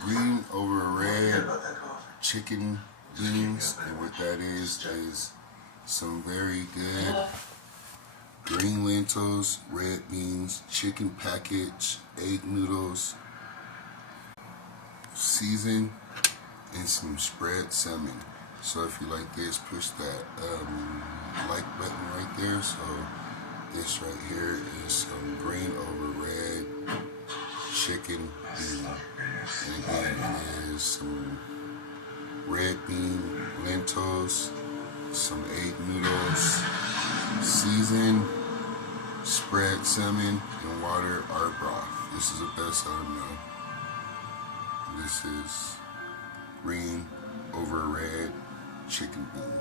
green over red chicken beans, and what that is some very good green lentils, red beans, chicken package, egg noodles, seasoned, and some spread salmon. So if you like this, push that like button right there. So this right here is some green over red chicken bean. And again, it is some red bean lentils, some egg noodles, seasoned, spread salmon, and water or broth. This is a bestseller meal. This is green over red chicken bean.